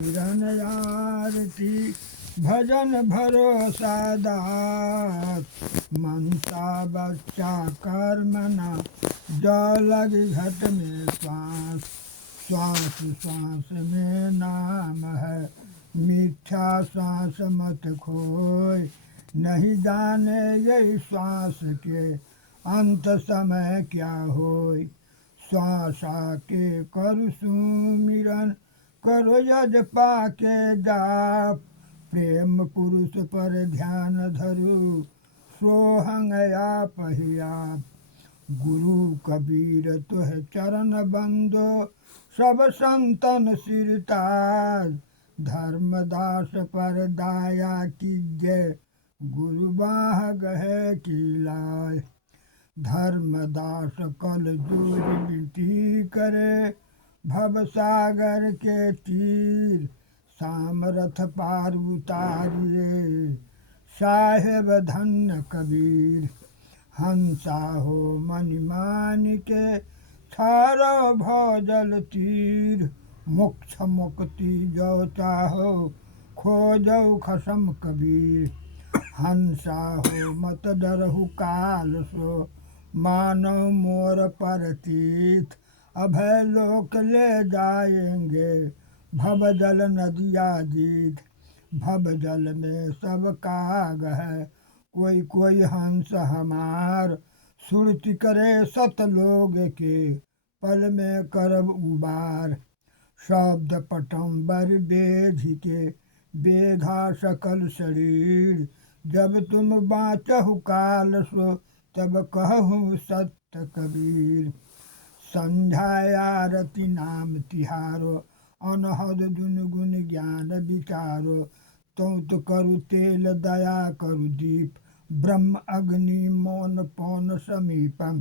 किरण आरती भजन भरोसा दास मनसा बच्चा कर्मना जो लगी घट में श्वास श्वास श्वास में नाम है मीठा श्वास मत खोए नहीं जाने यही श्वास के अंत समय क्या होय श्वास आके कर सुमिरन करो यज पाके जाप प्रेम पुरुष पर ध्यान धरु सोहंग आप ही आप गुरु कबीर तुह चरण बंदो सब संतन सिरताज धर्मदास पर दाया कीजय गुरु बाह गहे की लाय धर्मदास कल जोर विनती करे भव सागर के तीर सामरथ पार उतारिए साहेब धन्य कबीर हंसा हो मणिमान के छारो भौजल तीर मोक्ष मुक्ति जो चाहो खोजो खसम कबीर हंसा हो मत डरहु काल सो मानो मोर पर तीर्थ अभय लोक ले जाएंगे भव जल नदिया जीत भव जल में सब काग है कोई कोई हंस हमार सुरति करे सत लोग के पल में करब उबार शब्द पटम्बर बेधि के बेघा सकल शरीर जब तुम बाँचहु काल सो तब कहूँ सत्य कबीर संध्या आरती नाम तिहारो अनहद दुन गुण ज्ञान विचारो तौत करु तेल दया करु दीप ब्रह्म अग्नि मौन पौन समीपम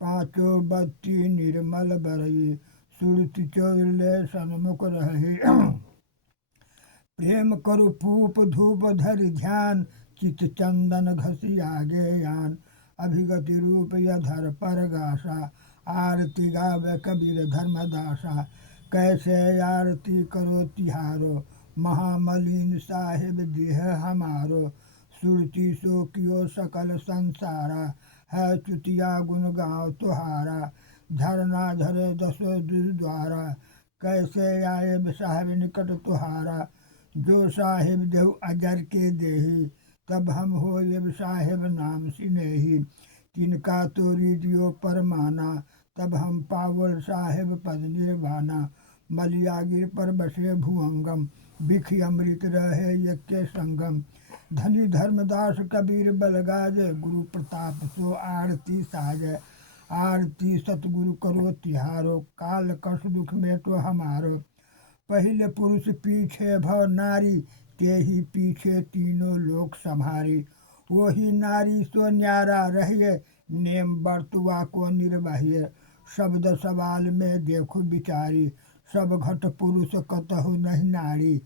पांचों बत्ती निर्मल बरई सुरति चौले सन्मुख रहे प्रेम करु पूप धूप धरि ध्यान चित चंदन घसी आगे यान अभिगति रूप यधर परगासा आरती गावे कबीर धर्मदासा कैसे आरती करो तिहारो महामलिन साहिब देह हमारो सुरति सो कियो सकल संसारा है चुतिया गुण गाँव तुहारा झरना झरे दसो द्वारा कैसे आए साहिब निकट तुहारा जो साहिब देहु अजर के देही तब हम हो ये साहिब नाम सिनेही तिनका तोरी दियो परमाना तब हम पावल साहेब पद निर्वाणा मलियागिर पर बसे भुअंगम बिखी अमृत रहे यज्ञ संगम धनी धर्मदास कबीर बलगाज गुरु प्रताप सो आरती साज आरती सतगुरु करो तिहारो काल कष दुख में तो हमारो पहले पुरुष पीछे भव नारी ते ही पीछे तीनों लोक संभारी वही नारी सो न्यारा रहिए नेम बर्तुआ को निर्वाहिए शब्द सवाल में देखो बिचारी सब घट पुरुष कतहु नहीं नारी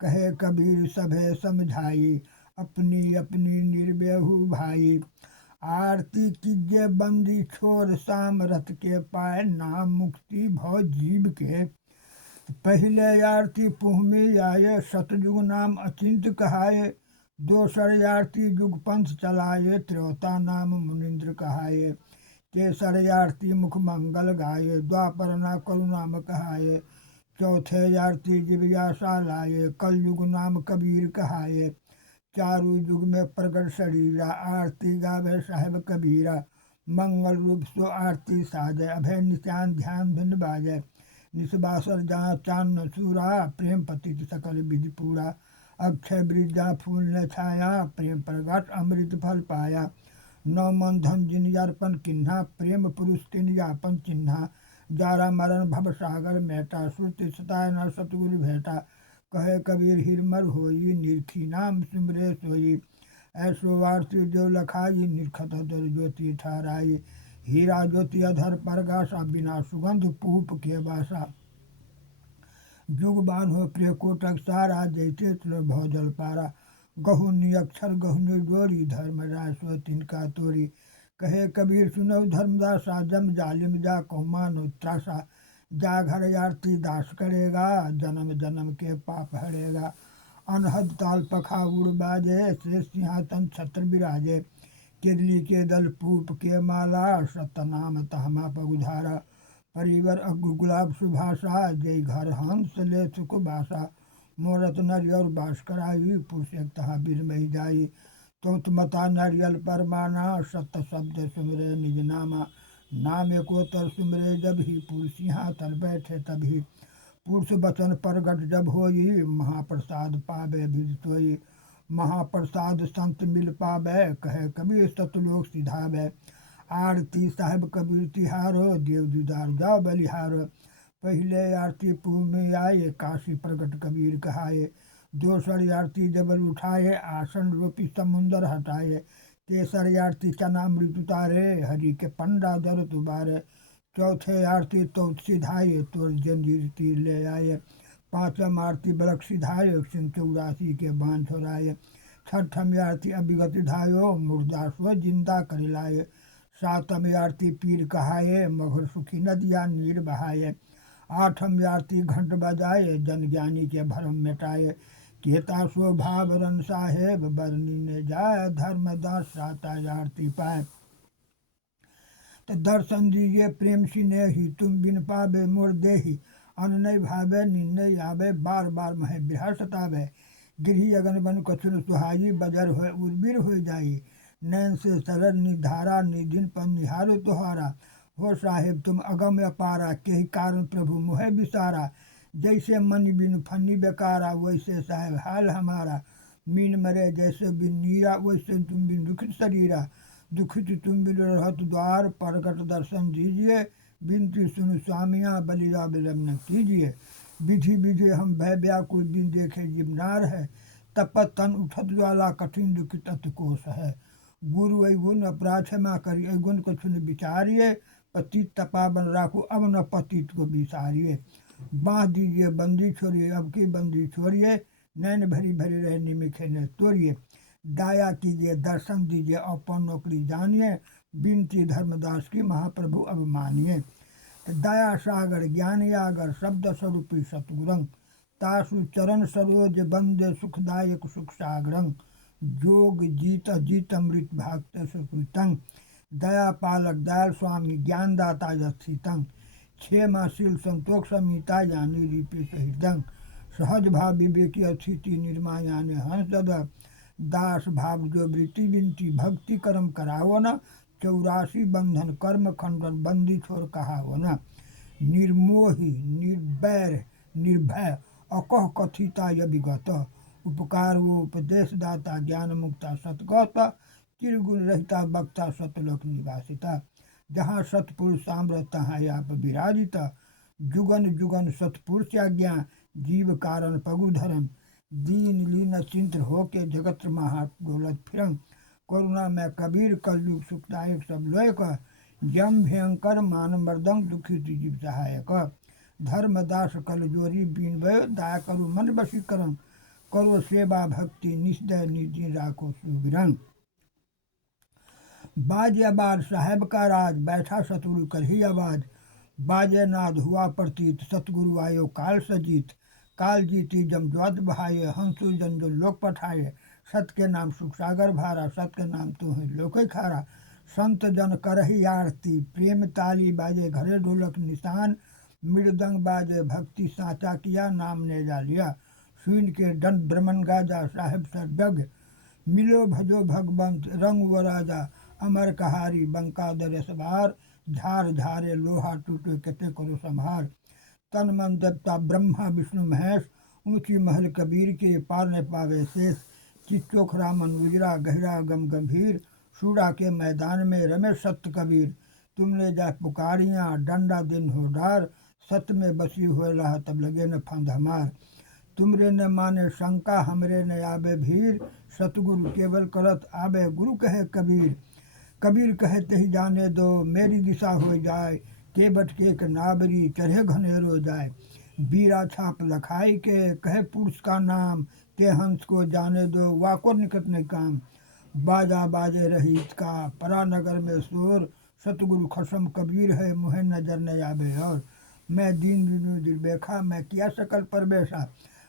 कहे कबीर सभे समझाई अपनी अपनी निर्बेहु भाई आरती कीजिए बंदी छोर शाम रथ के पाए नाम मुक्ति भव जीव के पहले आरती पुह में आए सतयुग नाम अचिंत कहाए दोसर आरती युग पंथ चलाए त्रेता नाम मुनिंद्र कहाए तेसर आरती मुख मंगल गाये द्वापर ना करुणाम कहाये चौथे आरती जिज्ञासा लाए कलयुग नाम कबीर कहाये चारू युग में प्रगट शरीरा आरती गावे साहेब कबीरा मंगल रूप सो आरती साजे अभय निशान ध्यान भिन्न बाजे निस्बासर जहाँ चांद सूरा प्रेम पतित सकल विधि पूरा अक्षय ब्रिज जहाँ फूल ने छाया प्रेम प्रगट अमृत फल पाया नौ मन धन जिन अर्पण किन्हा प्रेम पुरुष तिन यापन चिन्हा जारा मरण भव सागर मेटा श्रुति सताय न सतगुरु भेटा कहे कबीर हिरमर होई निरखी नाम सिमरे सोई ऐसो आरती जो लखाई निरखत दर ज्योति ठहराई हीरा ज्योति अधर परगासा बिना सुगंध पूप के बासा जुग बान हो प्रिय कोटक सारा जैसे तुल भौजल पारा गहु नियक्षर गहु निर्गोरी धर्म रासो तिनका तोरी कहे कबीर सुनौ धर्मदासा जम जालिम जा को मानो त्रासा जाघर आरती दास करेगा, जन्म जन्म के पाप हरेगा। अनहद ताल पखा उड़ बाजे, से सिंहासन छत्र विराजे। किरली के दल पूप के माला, सतनाम तहमा पगुधारा। परिवर गुलाब सुभाषा, जय घर हंस ले सुख बासा। मोरत नरियर बास कराई, पुरुष एक तहा बिरमही जाई। तुत मता नारियल परमाना, सत्य शब्द सुमरे निज नामा। नाम एकोतर सुमरे जब ही, पुरुष सिंहासन बैठे तभी। पुरुष बचन प्रगट जब होई, महाप्रसाद पावे भिज सोई। महाप्रसाद संत मिल पावे, कहे कबीर सतलोक सिधावे। आरती साहेब कबीर तिहारो, देव दीदार जाओ बलिहारो। पहले आरती पूर्व में आए, काशी प्रगट कबीर कहाए। दोसर आरती जबल उठाए, आसन रूपी समुंदर हटाए। तेसर आरती चनामृत उतारे, हरि के पंडा जरत उबारे। चौथे आरती तो सिधाए, तोर जंजीर तीर ले आए। पांचम आरती बलक सिधाए, सिंह 84 के बांध छोड़ाए। छठम आरती अभिगत धायो, मुर्दा सो जिंदा कर लाए। सातम आरती पीर कहाए, मघुर सुखी नदिया नीर बहाए। आठम आरती घंट बजाए, जन ज्ञानी के भरम मिटाए। केता सो भाव रन साहेब, बरनी ने जाए धर्मदास साता आरती पाए। तो दर्शन दीजिए प्रेम सिनेही, तुम बिन पावे मोर देही। अन नहीं भावे नींद नहीं आवे, बार बार महे बिरहा सतावे। गिरही अगन बन कछुर सुहाई, बजर होए उर्बिर हो जाई। नैन से सरल निधारा, निधिन पर निहारो तुहारा। हो साहेब तुम अगम अपारा, के ही कारण प्रभु मोहे विसारा। जैसे मन बिन फनी बेकारा, वैसे साहेब हाल हमारा। मीन मरे जैसे बिन नीरा, वैसे तुम बिन दुखित शरीरा। दुखित तुम बिन रहत द्वार, प्रगट दर्शन दीजिए। बिनती सुन स्वामिया, बलिया विलम्ब न कीजिए। विधि विधि हम भय व्याकुल, बिन देखे जिमनार है। तपत तन उठत ज्वाला, कठिन दुखित अति कोश है। गुरु गुण अपराध क्षमा करिए, गुण को सुन विचारिए। पतित तपा बन राखो, अब न पतित को विसारिए। बांध दीजिए बंदी छोड़िए, अब की बंदी छोड़िए। नैन भरी भरी रहे निमिखे न तोड़िए। दाया कीजिए दर्शन दीजिए, अपन नौकरी जानिए। बिनती धर्मदास की महाप्रभु अब मानिए। दया सागर ज्ञान यागर, शब्द स्वरूपी सतगुरंग। तासु चरण सरोज बंदे, सुखदायक सुख सागरंग। जोग जीत जीत अमृत भागते सुकृतंग। दया पालक दयाल स्वामी, ज्ञानदाता यथितंग। क्षेमाशील संतोष समीता, यानी रीपे सहितंग। सहज भाव विवेकी अतिथि, निर्मा यानी हंस दद। दास भाव जो वृत्ति बिनती, भक्ति कर्म करावो न। 84 बंधन कर्म खंडन, बंदी छोड़ कहावो न। निर्मोही निर्वैर निर्भय, अकह कथिता यविगत। उपकार वो उपदेश दाता, ज्ञान मुक्ता सतगत। त्रिगुण रहता बक्ता, सतलोक निवासिता। जहाँ सतपुरुष साम्र, तहाँ आप विराजित। जुगन जुगन सतपुरुष आज्ञा, जीव कारण पगु धरम। दीन लीन चिंत होके, जगत महा डोलत फिरंग। करुणा में कबीर, कलयुग सुखदायक सब लोक। जम भयंकर मान मर्दंग, दुखित जीव सहायक। धर्मदास कल जोरी बीन भयो, दया करु मन बशीकरण। करो सेवा भक्ति निष्दय, निधि राखो सुविरंग। बाज आबाद साहेब का राज, बैठा सतगुरु कर ही आवाज। बाजे नाद हुआ प्रतीत, सतगुरु आयो काल सजीत। काल जीती जमज्वात बहाये, हंसु जन जो लोक पठाए। सत के नाम सुख सागर भारा, सत के नाम तू है लोक खारा। संत जन करही आरती, प्रेम ताली बाजे घरे ढोलक निशान। मृदंग बाजे भक्ति साचा किया, नाम ने जा लिया। सुन के दंड ब्रह्मन गाजा, साहेब सर्वज्ञ। मिलो भजो भगवंत, रंग व राजा। अमर कहारी बंका दर सवार, झार झारे लोहा टूटे, कते करो संहार। तन मन देवता ब्रह्मा विष्णु महेश, ऊंची महल कबीर के, पार न पावे शेष। चित्तोखरा मन उजरा, गहरा गम गंभीर। सूरा के मैदान में रमे सत्य कबीर। तुमने जा पुकारियाँ, डंडा दिन हो डार। सत्य में बसी हुए रहा, तब लगे न फंद हमार। तुमरे न माने शंका, हमरे न आवे भीर। सतगुरु केवल करत आवे, गुरु कहे कबीर। कबीर कहते ही जाने दो, मेरी दिशा हो जाए। के बटके एक नाबरी, चढ़े घनेरो जाए। बीरा छाप लखाई के, कहे पुरुष का नाम। के हंस को जाने दो, वाको निकट नहीं काम। बाजा बाजे रही का, परा नगर में शोर। सतगुरु खसम कबीर है, मुहे नजर न आवे और। मैं दीन दिनों दिल बेखा, मैं किया सकल परवेशा।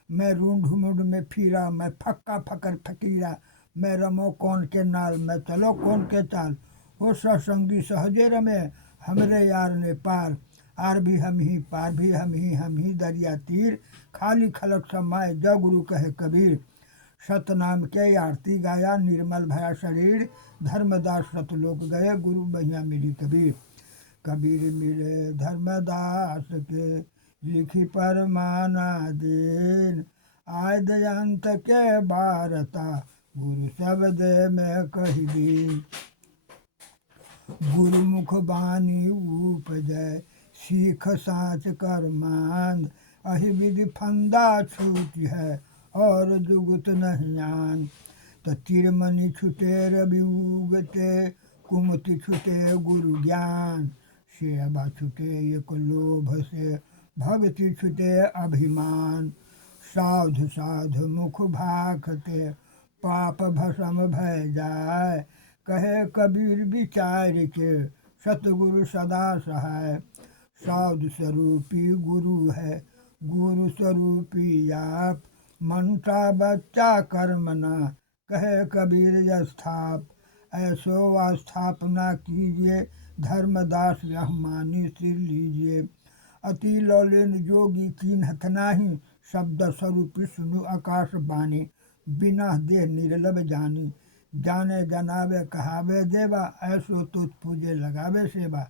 मैं रूंढ मूंढ में फिरा, मैं फक्का फकर फकीरा। मैं रमो कौन के नाल, मैं चलो कौन के चाल। हो सत्संगी सहजे रमे, हमरे यार ने पार। आर भी हम ही, पार भी हम ही दरिया तीर। खाली खलक समाए, जय गुरु कहे कबीर। सतनाम के आरती गाया, निर्मल भया शरीर। धर्मदास सतलोक गए, गुरु बहिया मिली कबीर। कबीर मिले धर्मदास के, लिखी परमाना दीन। आय दयांत के बारता, गुरु शब्द में कही दीन। गुरुमुख बानी उपजय, सीख साच कर मांद। अहि विधि फंदा छूट है, और जुगत नहीं आन। तो तिरमणि छुटे रवि उगते, कुमति छुटे गुरु ज्ञान। सेवा छुटे एक लोभ से, भक्ति छुटे अभिमान। साधु साधु मुख भाखते, पाप भसम भय जाय। कहे कबीर विचार के, सतगुरु सदा सहाय। साधु स्वरूपी गुरु है, गुरु स्वरूपी आप। मनता बच्चा कर्मना, कहे कबीर स्थाप। ऐसो स्थापना कीजिए, धर्मदास यह मानी सिर लीजिए। अति लौलिन जोगी कीन्हत नाही, शब्द स्वरूप सुनु आकाश बानी। बिना दे निर्लभ जानी, जाने जनावे कहावे देवा। ऐसो तुत पूजे लगावे सेवा।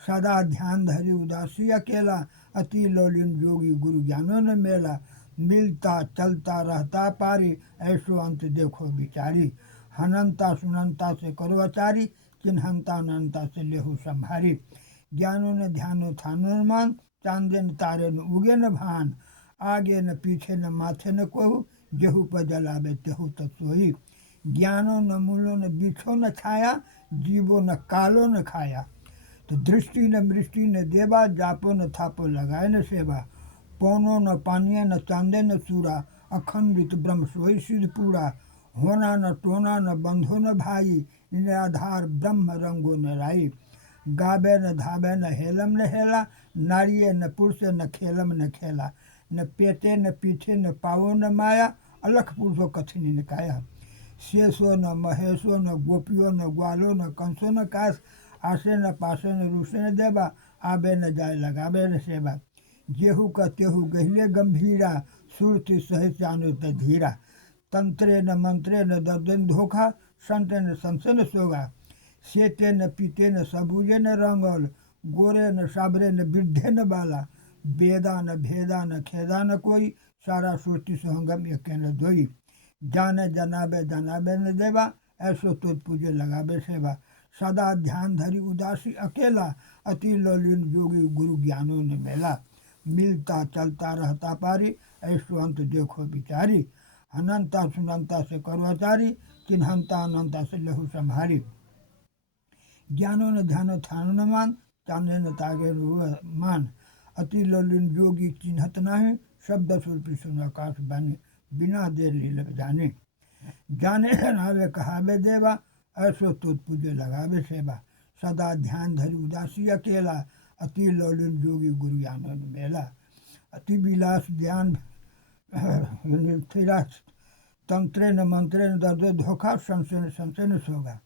सदा ध्यान धरि उदासी अकेला, अति लौलिन जोगी गुरु ज्ञानो न मेला। मिलता चलता रहता पारी, ऐसो अंत देखो बिचारी। हनंता सुनंता से करो आचारी, चिन्हंता अनंता से लेहु संभारी। ज्ञानो न ध्यानो थानो न मान, चांदे न तारे न उगे न भान। आगे न पीछे न माथे न कोहू, जेहू पर जलावे तेहू तो सोई। ज्ञानो न मूलो न बीछो न छाया, जीवो न कालो न खाया। तो दृष्टि न मृष्टि न देवा, जापो न थापो लगाए न सेवा। पौनो न पानिया न चांदे न चूरा, अखंडित ब्रह्म सोई सिद्ध पूरा। होना न टोना न बंधो न भाई, इन्हें आधार ब्रह्म रंगो न राई। गाबे न धाबे न हेलम न हेला, नारिये न पुरुषे न खेलम न खेला। न पेटे न पीछे न पावो न माया, अलख पुरुषो कथिनी न काया। शेषो न महेशो न गोपियो न ग्वालो न कंसो न कास। आसे न पासे न रूसे न देवा, आबे न जाए लगाबे न सेवा। जेहू का तेहू गहिले गंभीरा, सुरति सहित जानो त धीरा। तंत्रे न मंत्रे न दर्दन धोखा, संते न संसे न सोगा। सेते न पीते न सबूजे न रंगल, गोरे न साबरे न बिरधे न बाला। बेदा न भेदा न खेदा न कोई, सारा सुरति सुहंगम एक न दोई। जाने जनाबे जनाबे न देवा, ऐसो तुत पूजे लगाबे सेवा। सदा ध्यान धरि उदासी अकेला, अति लौलिन जोगी गुरु ज्ञानो न मेला। मिलता चलता रहता पारी, ऐसो अंत देखो बिचारी। अनंता सुनंता से करो आचारी, चिन्हंता अनंता से लहू संभारी। ज्ञानो न ध्यानो थानो न मान, चांदे न तागे मान। अति लौलिन जोगी चिन्हत नाही, शब्द स्वरूप सुन आकाश बानी। बिना देर लीलक जाने, जाने जनावे कहावे देवा। ऐसो तुत पूजे लगावे सेवा। सदा ध्यान धरि उदासी अकेला, अति लौलिन जोगी गुरु ज्ञानो न मेला। अति विलास ध्यान फिरा, तंत्रे न मंत्रे न दर्द धोखा, संशय न सोगा।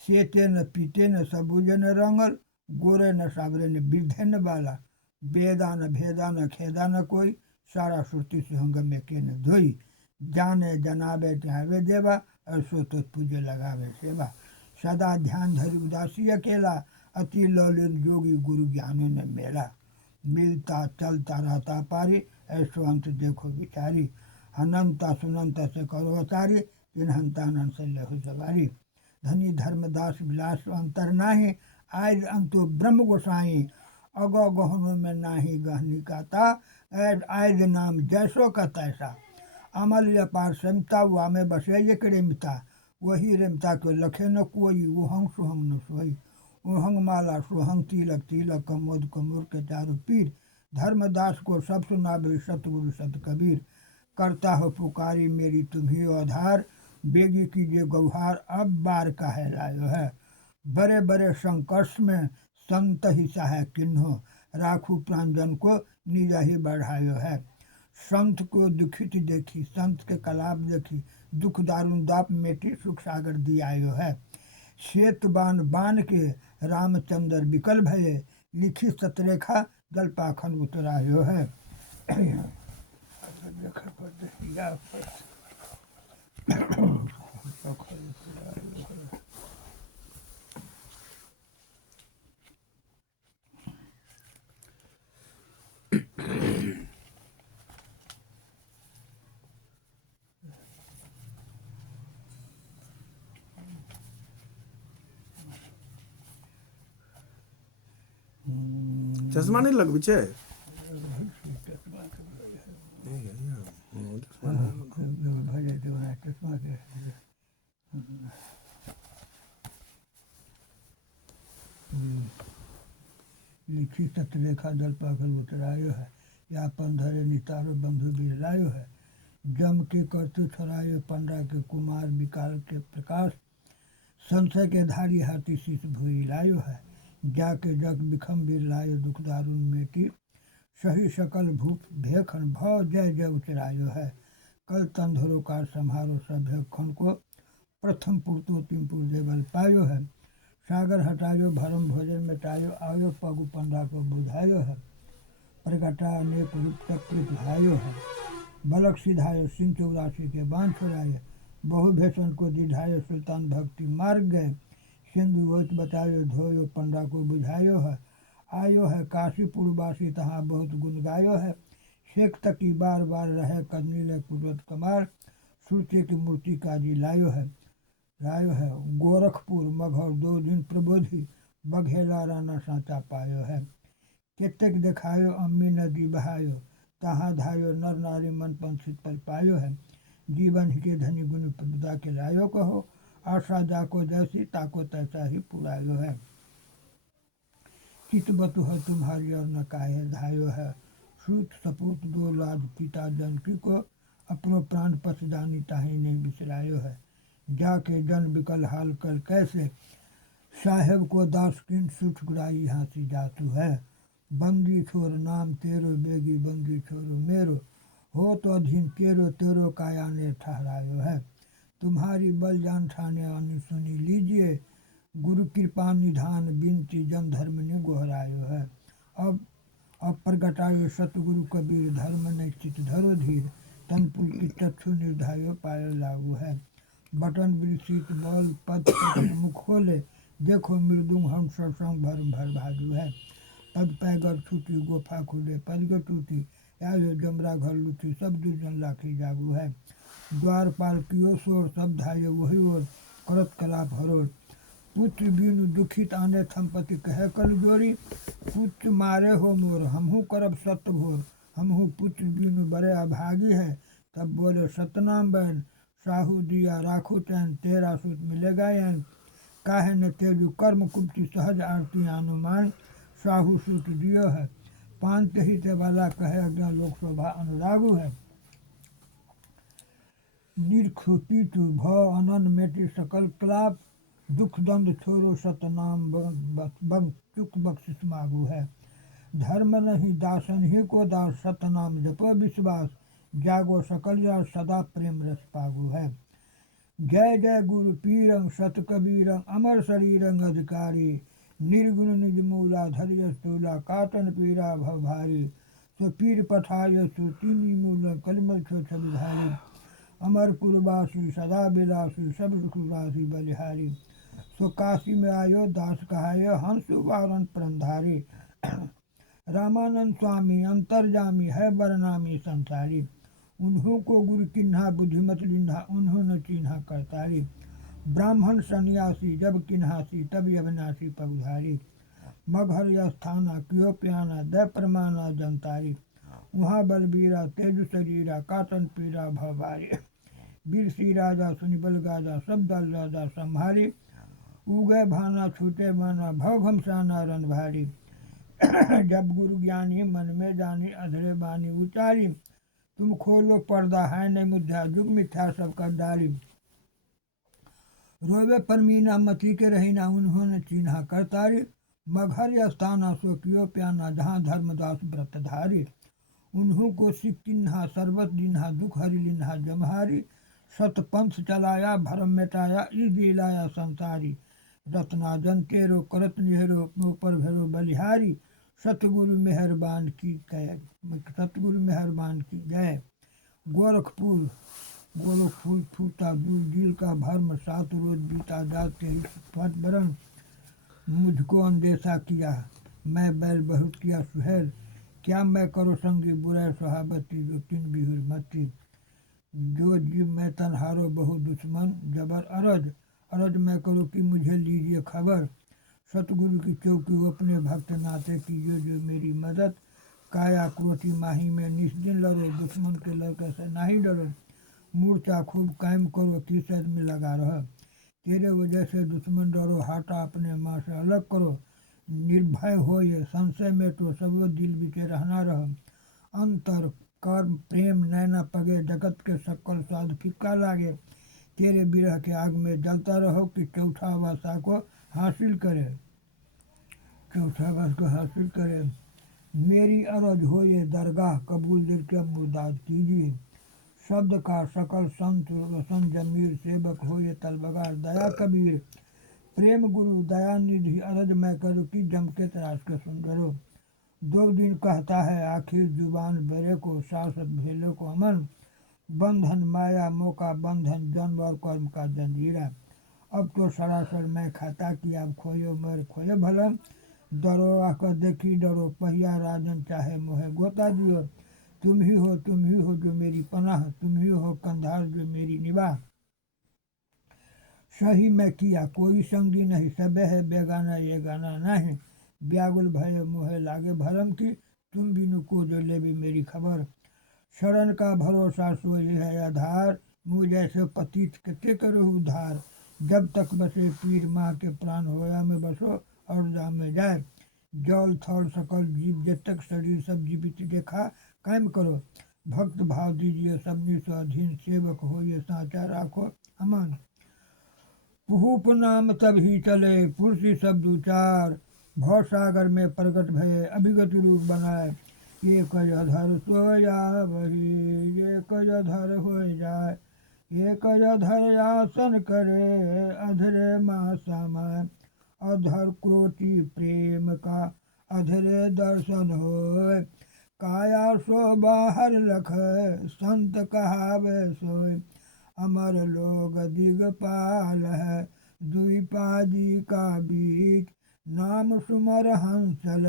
सेते न पीते न सबूजे न रंगल, गोरे न साबरे न बिरधे न बाला। बेदा न भेदा न खेदा न कोई, सारा श्रुति सुहंग में के न धोई। जाने जनावे चाहे देवा, ऐसो तो पूजे लगावे सेवा। सदा ध्यान धरि उदासी अकेला, अति लौलिन जोगी गुरु ज्ञानो न मेला। मिलता चलता रहता पारी, ऐसो अंत देखो बिचारी। अनंता सुनंता से करो आचारी, चिन्हंता अनंत से लेहु सवारी। धनी धर्मदास विलास अंतर नाही, आय अंतो ब्रह्म गोसाई। अगो गहनों में नाही गहनी काता, आय नाम जैसो का तैसा। अमल अपार समता, वामे बसे एक रेमता। वही रेमता को लखे न कोई, उहंग सुहंग न सोई। उहंग माला सुहंग तिलक, तिलक कमोद कमोर के चारों पीर। धर्मदास को सब सुनाबे, सतगुरु सत कबीर। करता हो पुकारी मेरी तुम्ही आधार, बेगी कीजिए गौहार, अब बार काहे लायो है। बड़े बड़े संकट में संत ही सहाय किन्हो, राखू प्रांजन को निज ही बढ़ायो है। संत को दुखित देखी, संत के कलाप देखी, दुख दारुण दाप मेटी सुख सागर दियायो है। श्वेत बाण बाण के रामचंद्र विकल भये, लिखी सतरेखा जल पाखन उतरायो है। चश्मा नहीं लगबी छै लिखी तत्रेखा जल पाखल उतरायो है, यापन धरे नितारो बंधु बिरलायो है। जम के करते छुड़ायो पंडा के कुमार, विकाल के प्रकाश संशय के धारी हाथी शीश भूरी लायो है। जाके जग बिखम बिरलायो दुख दारुण मेटी, सही सकल भूप भेखन भव जय जय उचरायो है। कल तंधरो का संहारो सभ्य खन को, प्रथम पुरतो तिमपुर देवल पायो है। सागर हटायो भरम भोजन मिटायो, आयो पगु पंडा को बुझायो है। प्रगटा अनेक रूप तक कृत भायो है, बलक सिधायो सिंह 84 के बांध छुड़ाए। बहु भेषण को दिढ़ायो सुल्तान भक्ति मार्ग गए, सिंधु होत बतायो धोयो पंडा को बुझायो है। आयो है काशीपुर वासी तहाँ बहुत गुण गायो है, शेख तकी बार बार रहे कदनीले कुदरत कमार, सूचे की मूर्ति काजी लायो है। गोरखपुर मघौर 2 दिन प्रबोधि, बघेला राना साचा पायो है। केतेक देखायो अम्मी नदी बहायो, तहाँ धायो नर नारी मन पंथित पर पायो है। जीवन ही के धनी गुण प्रभुता के लायो कहो, आशा जाको जैसी ताको तैसा ही पुरायो है। चित बतु है तुम्हारी और न काहे धायो है, सूत सपूत 2 लाज पिता जनकी को, अपनो प्राण पसदानी ताही नहीं बिसरायो है। जाके जन विकल हाल कर कैसे, साहेब को दास किन सुठ गुराई हाथी जातु है। बंदी छोर नाम तेरो बेगी बंदी छोरो मेरो, हो तो अधीन तेरो तेरो काया ने ठहरायो है। तुम्हारी बल जान ठाने आनी सुनी लीजिए, गुरु कृपा निधान बिनती जन धर्म ने गोहरायो है। अब प्रगटायो सतगुरु कबीर, धर्म ने चित धरो धीर, तन पुलकित चक्षु निर्धायो पायो लागू है। बटन विरसित बल पद मुख खोले, देखो मृदुंग हम सत्संग भर भर भाजू है। पद पैगर छूटी गोफा खुले पद गो टूटी, आयो जमरा घर लूटी सब दुर्जन लाखी जागू है। द्वारपाल कियो शोर सब धायो वही ओर, करत कलाप हरोर, पुत्र बिनु दुखित आने थमपति कहे कल जोरी। पुत्र मारे हो मोर हमहू करब सत्य भोर, हमहू पुत्र बिनु बड़े अभागी है। तब बोले सतनाम बैन, साहू दिया राखो चैन, तेरा सूत मिलेगा यैन। काहे न तेजु कर्म कुप्ति सहज आरती अनुमान, साहू सूत दियो है। पांत हित वाला कहे अज्ञा लोक शोभा अनुरागु है। निरखु पीतु भव अनन मेटी सकल क्लाप, दुख दंड छोरो सतनाम चुक बख्शिश मागू है। धर्म नहीं दासन ही को दास, सतनाम जपो विश्वास, जागो सकल या सदा प्रेम रस पागु है। जय जय गुरु पीरंग सत कबीरंग, अमर शरीरंग अधिकारी, निर्गुण निज मूला धैर्य स्थूला, काटन पीरा भव भारी। सो पीर पठाय सो तीनी मूल, कलमल छो छविधारी। अमर पुरवासी सदा बिलासी, सब सुखवासी बलिहारी। सो काशी में आयो दास कहायो, हंस वारन परंधारी। रामानंद स्वामी अंतर्जामी है बरनामी संसारी, उन्हों को गुरु किन्हा बुद्धिमत लिन्हा, उन्होंने चिन्हा करतारी। ब्राह्मण सन्यासी जब किन्हासी, तब अविनाशी पगधारी। मगहर स्थाना क्यों प्याना, दय प्रमाना जनतारी। वहाँ बलबीरा तेज शरीरा, काटन पीरा भवारी। बीरसी राजा सुनि बल गाजा, सब दल राजा संहारी। उगे भाना छूटे माना, भव घमसाना रन भारी। जब गुरु ज्ञानी मन में जानी, अधरे बानी उचारी। तुम खोलो पर्दा है नहीं मुद्दा, जुग मिथ्या सबका डारी। रोवे पर मीना मती के रहीना, उन्होंने चिन्हा करतारी। मघर स्थाना सो कियो प्याना, जहाँ धर्मदास व्रतधारी। उन्हों को सिख किन्हा सर्वत दिन्हा, दुख हरि लिन्हा जमहारी। सतपंथ चलाया भरम मिटाया, इस दिलाया संसारी। रत्नाजन तेरो करत निहरो, ऊपर भेरो बलिहारी। सतगुरु मेहरबान की जय, सतगुरु मेहरबान की जय। गोरखपुर गोरखपुर फूटा दूर दिल का भरम, 7 रोज बीता जाते फट बरन। मुझको अंदेशा किया मैं बैल बहुत किया सुहेल, क्या मैं करो संगी बुरा सहाबती, जो तीन बिहुर मती। जो जीव मैं तनहारो बहु दुश्मन, जबर अरज अरज मैं करो कि मुझे लीजिए खबर। सतगुरु की चौकी अपने भक्त नाते, कीजिए जो मेरी मदद। काया क्रोटी माही में निस दिन लड़ो, दुश्मन के लड़के से नहीं डरो। मूर्छा खूब कायम करो, तीसर में लगा रह। तेरे वजह से दुश्मन डरो, हाटा अपने माँ से अलग करो। निर्भय हो ये संशय में तो, सब दिल बीते रहना रह। अंतर कर्म प्रेम नैना पगे, जगत के सकल स्वाद फिक्का लागे। तेरे विरह के आग में जलता रहो, कि चौथा अवस्था को हासिल करे, चौथा अवस्था को हासिल करे। मेरी अरज हो ये दरगाह, कबूल दिल के मुर्दाद कीजिए। शब्द का सकल संत रोशन जमीर, सेवक हो ये तलबगार दया कबीर। प्रेम गुरु दया निधि, अरज मैं करूँ कि जम के तराश के सुंदरो। 2 दिन कहता है आखिर जुबान बेरे को, शासक भेले को अमन। बंधन माया मौका बंधन, जन्म और कर्म का जंजीरा। अब तो सरासर मैं खाता कि अब खोयो मर खोयो भलम। डरो आकर देखी डरो, पहिया राजन चाहे मोहे गोता दियो। तुम ही हो जो मेरी पनाह, तुम ही हो कंधार जो मेरी निवाह। सही मैं किया कोई संगी नहीं, सबे है बेगाना ये गाना नहीं। व्याकुल भय मोहे लागे भरम की, तुम बिनु को जो ले भी मेरी खबर। शरण का भरोसा सो ये है आधार, मुझ जैसे पतित के करो उद्धार। जब तक बसे पीर माँ के प्राण, होया में बसो और जा में जाए। जल थल सकल जीव जब तक शरीर सब जीवित देखा, कायम करो। भक्त भाव दीजिए सबनी स्वाधीन, सेवक हो ये साचा राखो अमान। भूप नाम तभी चले पुरुषी शब्द उचार, भव सागर में प्रकट भये अभिगत रूप बनाए। ये कज अधर सोया वही, ये कज अधर हो जाए। ये कज अधर आसन करे, अधरे माँ समाय। अधर क्रोटी प्रेम का, अधरे दर्शन होय। काया सो बाहर लख, संत कहावे सोय। अमर लोग दिगपाल है, दुई पाजी का बीच। नाम सुमर हंसल,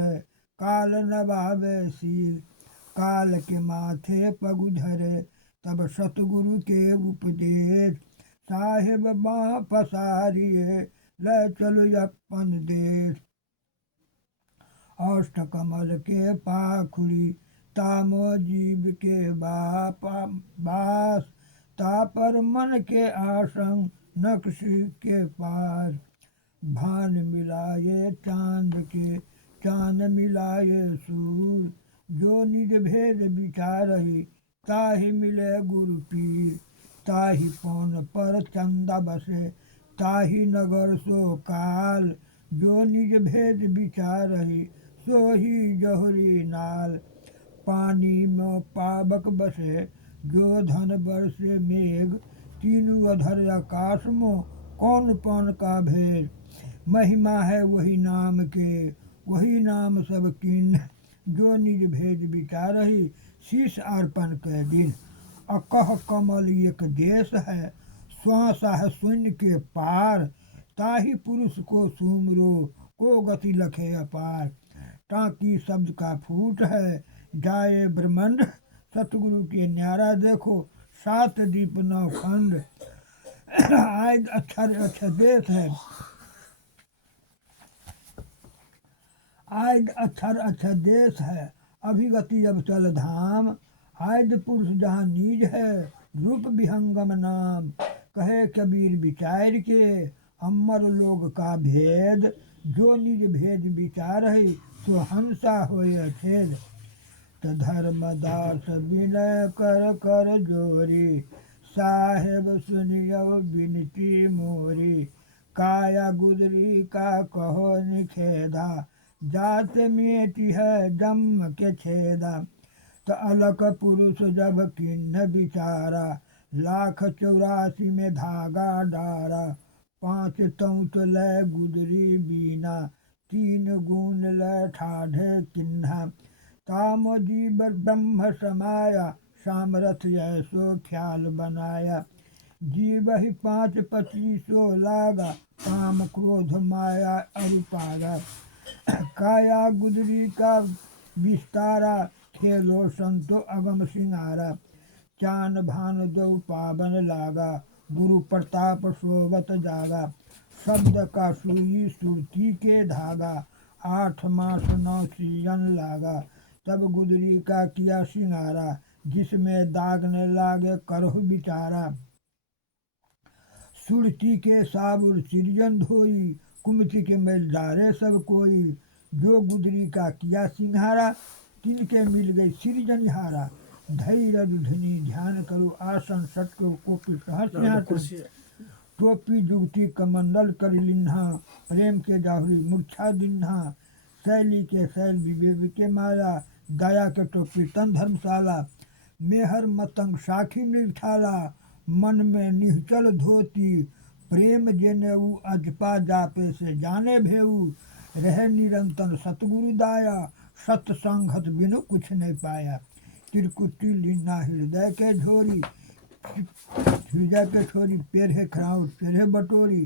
काल नवावे शील। काल के माथे पग धरे, तब सतगुरु के उपदेश। साहिब बाँ पसारिए, ले चलो अपन देश। अष्ट कमल के पाखुरी, तामो जीव के बास। तापर मन के आसन, नक्श के पास। भान मिलाए चांद के, चांद मिलाए सूर। जो निज भेद विचारही, ताहि मिले गुरु पीर। ताहि पौन पर चंदा बसे, ताहि नगर सो काल। जो निज भेद विचारही, सो ही जहुरी नाल। पानी में पावक बसे, जो धन बरसे मेघ। तीनों अधर आकाश में, कौन पौन का भेद। महिमा है वही नाम के, वही नाम सब कीन। जो निज भेद विचारही, शीश अर्पण के दिन। अकह कमल एक देश है, श्वासा है शून्य के पार। ताहि पुरुष को सुमरो, को गति लखे अपार। टाँकी शब्द का फूट है, जाए ब्रह्मांड। सतगुरु के न्यारा देखो, 7 दीप 9 खंड। आयद अच्छा देश है, आयद अच्छा देश है। अभिगति अब चल धाम, आयद पुरुष जहाँ नीज है। रूप विहंगम नाम, कहे कबीर विचार के। अमर लोग का भेद, जो निज भेद विचार है। सो हंसा होय छेद। धर्मदास विनय कर कर जोरी, साहेब सुनियो विनती मोरी। काया गुदरी का कहो निखेदा, जात मेटी है जम के छेदा। तो अलक पुरुष जब किन्न बिचारा, 1,84,000 में धागा डारा। 5 तौत लय गुदरी बीना, 3 गुण लय ठाढ़े किन्हा। काम जीव ब्रह्म समाया, सामरथ ऐसो ख्याल बनाया। जीव ही 5,25 लागा, काम क्रोध माया अरुपागा। काया गुदरी का विस्तारा, खेलो संतो अगम सिंगारा। चान भान दो पावन लागा, गुरु प्रताप सोवत जागा। शब्द का सुई सुरती के धागा, 8 मास 9 सीजन लागा। तब गुदरी का किया सिंगारा, जिसमें दाग न लागे करहु बिचारा। सुरती के साबुर सिरजन धोई, कुमति के मैल डारे सब कोई। जो गुदरी का किया सिंहारा, तिनके मिल गई सिरजनिहारा। धैर्य धुनी ध्यान करो आसन, सटको कोपी सहस्यासन। टोपी जुगती कमंडल कर लिन्हा, प्रेम के जाहुरी मूर्छा दिन्हा। शैली के शैल विवेक के माया, दया के टोपी तन धर्मशाला। मेहर मतंग साखी मृगशाला, मन में निहचल धोती। प्रेम जेनेऊ अजपा जापे से जाने भेऊ। रहे निरंतर सतगुरु दाया, सत्संगत बिनु कुछ नहीं पाया। त्रिकुटी लीना हृदय के झोरी, हृदय के छोरी। पेरहे खराउट पेरहे बटोरी,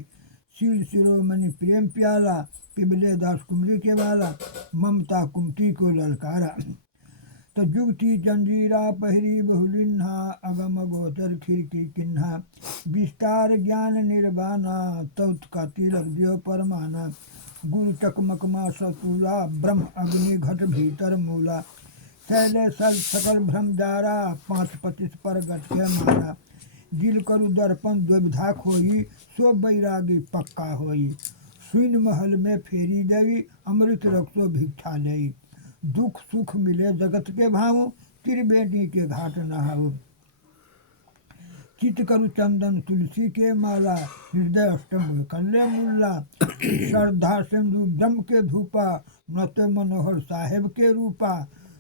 शील शिरोमणि प्रेम प्याला। पिबले दास कुमरी के वाला, ममता कुमती को ललकारा। तो जुगती जंजीरा पहिरी बहुलिन्हा, अगम गोचर खिड़की किन्हा। विस्तार ज्ञान निर्वाणा, तौत का तिलक दियो परमाना। गुरु चकमकमा सतूला, ब्रह्म अग्नि घट भीतर मूला। शैले सल सकल भ्रम जारा, 5,25 पर गट के मारा। दिल करु दर्पण दुविधा खोई, सो बैरागी पक्का होई। सुइन महल में फेरी देवी, अमृत रखो भिक्षा लई। दुख सुख मिले जगत के भाव, त्रिवेणी के घाट नहाओ। चित करु चंदन तुलसी के माला, हृदय अष्टम कल्ले मुल्ला। श्रद्धा सिंधु ब्रह्म के धूपा, नते मनोहर साहेब के रूपा।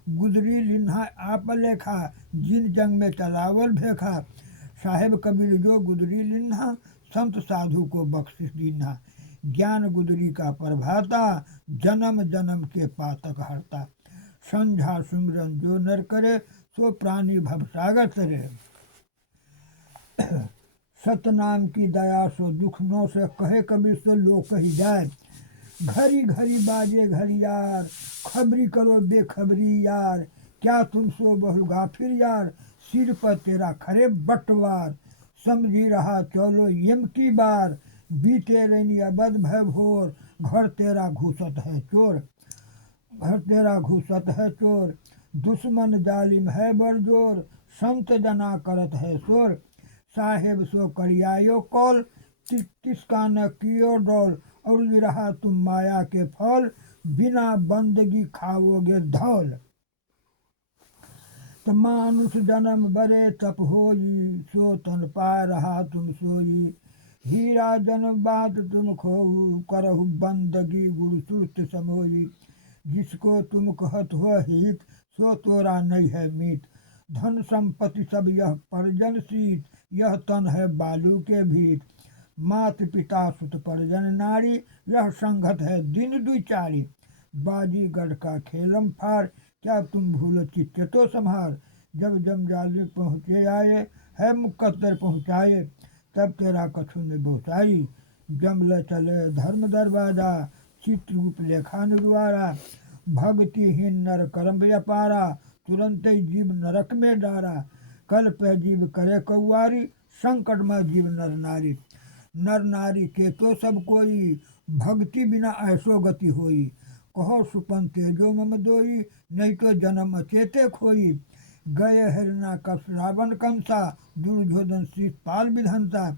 गुदरी लिन्हा आप लेखा, जिन जंग में चलावल भेखा। साहेब कबीर जो गुदरी लिन्हा, संत साधु को बख्शिश दीन्हा। ज्ञान गुदरी का प्रभाता, जन्म जन्म के पातक हरता। संझा सुमरन जो नर करे, सो प्राणी भवसागर तरे। सतनाम की दया सो दुख नो से, कहे कबीर सो लोक ही जाए। घड़ी घड़ी बाजे घड़ियार, खबरी करो बेखबरी यार। क्या तुम सो बहु गाफिर यार, सिर पर तेरा खरे बटवार। समझी रहा चलो यम की बार, बीते रहनी अबद भय भोर। घर तेरा घुसत है चोर, घर तेरा घुसत है चोर। दुश्मन जालिम है बरजोर, संत जना करत है शोर। साहेब सो करियायो कौल, तिसका न कियो डोल। और रहा तुम माया के फल, बिना बंदगी खाओगे धौल। तो मानुष जन्म बरे तप होई, सो तन पा रहा तुम सोई। हीरा जन्म बात तुम खोऊ, करहु बंदगी गुरु सुरत समोई। जिसको तुम कहत हो हित, सो तोरा नहीं है मीत। धन संपत्ति सब यह परिजन सीत, यह तन है बालू के भीत। मात पिता सुत परिजन नारी, यह संगत है दिन दुचारी। बाजीगढ़ का खेलम फार, क्या तुम भूलो चित्त तो संहार। जब जमजाली पहुँचे आए, है मुकद्दर पहुँचाए। तब तेरा कछु ने बहुताई, जमल चले धर्म दरवाजा। चित्त रूप लेखा निर्वारा, भक्तिहीन नर कर्म व्यापारा। तुरंत ही जीव नरक में डारा, कल पे जीव करे कौआरी। संकट में जीव नर नारी, नर नारी के तो सब कोई। भक्ति बिना ऐसो गति होई, कहो सुपन तेजो मम दोई। नहीं तो जन्म अचेते खोई, गए हिरना कस रावण कंसा। दुर्योधन शीतपाल विधंसा।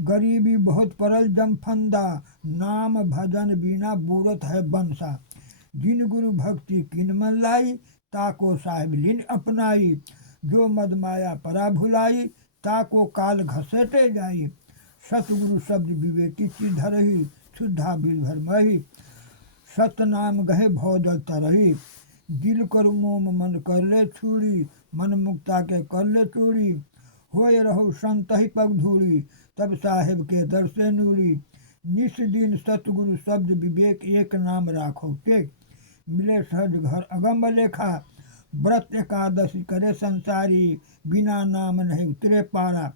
गरीबी बहुत परल जमफंदा, नाम भजन बिना बूरत है बंसा। जिन गुरु भक्ति किन मन लाई, ताको साहिब लिन अपनाई। जो मद माया परा भुलाई, ताको काल घसेटे जाई। सतगुरु शब्द विवेकी चीज धरही, शुद्धा बिल भर मही। सतनाम गहे भौजल तरही, दिल कर मोम मन कर ले छूरी, मन मुक्ता के कर ले चूड़ी। होए रहो संत ही पग धूड़ी, तब साहेब के दर से नूरी। निस दिन सतगुरु शब्द विवेक, एक नाम राखो टेक। मिले सहज घर अगम लेखा, व्रत एकादशी करे संसारी, बिना नाम नहीं उतरे पारा।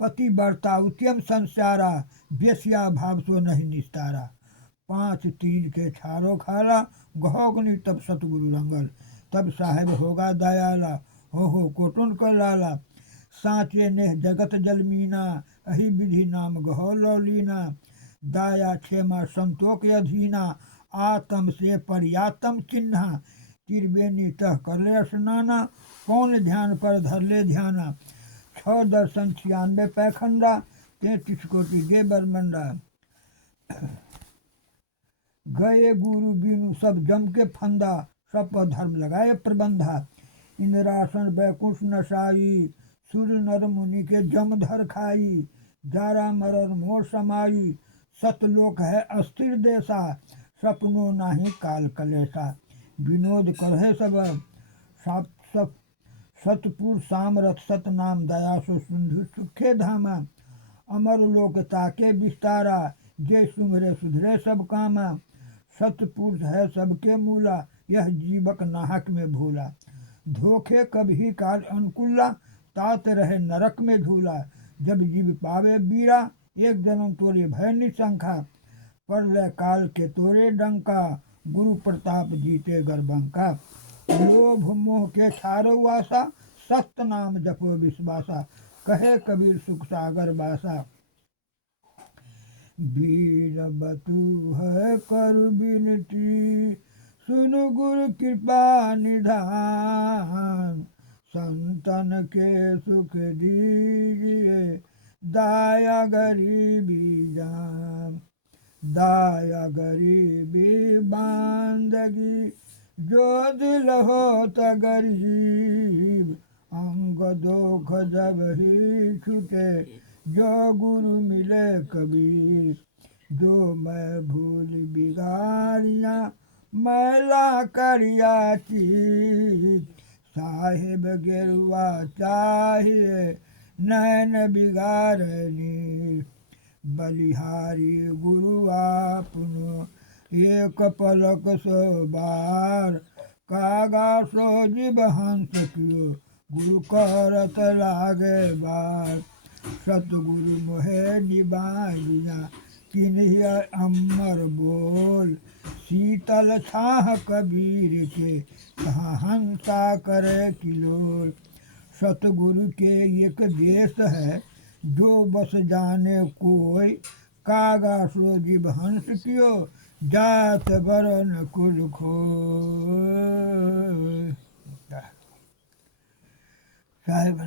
पति बढ़ता उत्तम संसारा, बेसिया भाव सो नहीं निस्तारा। 5 तीज के छारो खाला, गहोगनी तब सतगुरु रंगल। तब साहेब होगा दयाला, हो कोटुन कर लाला। साँचे नेह जगत जलमीना, अहि विधि नाम गहो लौलीना। दाया क्षेमा संतोक अधीना, आत्म से पर्यातम चिन्हा। त्रिवेणी तह कर ले स्नाना, कौन ध्यान पर धर ले ध्याना। 6 दर्शन 96 पैखंडा, 33 कोटि दे बरमंडा। गए गुरु बीनु सब जम के फंदा, सब पर धर्म लगाए प्रबंधा। इंद्रासन बैकुंठ नशाई, सूर्य नर मुनि के जम धर खाई। जारा मरर मोर समाई, सतलोक है अस्थिर देसा। सपनो नाही काल कलेसा, विनोद करहे सब। सतपुर सामरथ सतनाम, दया सो सिंधु सुखे धामा। अमर लोक ताके विस्तारा, जय सुमरे सुधरे सब कामा। सतपुरुष है सबके मूला, यह जीवक नाहक में भूला। धोखे कभी काल अनुकूला, तात रहे नरक में झूला। जब जीव पावे बीरा, एक जन्म तोरे भय निशंका। पर काल के तोरे डंका, गुरु प्रताप जीते गरबंका। लोभ मोह के छारो वासा, सत्य नाम जपो विश्वासा। कहे कबीर सुख सागर बासा। वीर बतु है कर बिनती, सुन गुरु कृपा निधान। संतन के सुख दीजिए, दाया गरीबी जान। दाया गरीबी बांदगी, जो दिल हो त गरीब। अंग दुख जब ही छूटे, जो गुरु मिले कबीर। जो मैं भूल बिगाड़ियाँ, मैला करिया चीज। साहिब गेरुआ चाहिए, नैन बिगाड़नी। बलिहारी गुरु आपनो, एक पलक सो बार। कागा सो जीव हंस कियो, गुरु करत लागे बार। सतगुरु मोहे निबाइया, किन्हीं अमर बोल। शीतल छाह कबीर के, कहाँ हंसा करे किलोल। सतगुरु के एक देश है, जो बस जाने कोई। कागा सो जीव हंस कियो, जात बरन कुल खोय। साहिब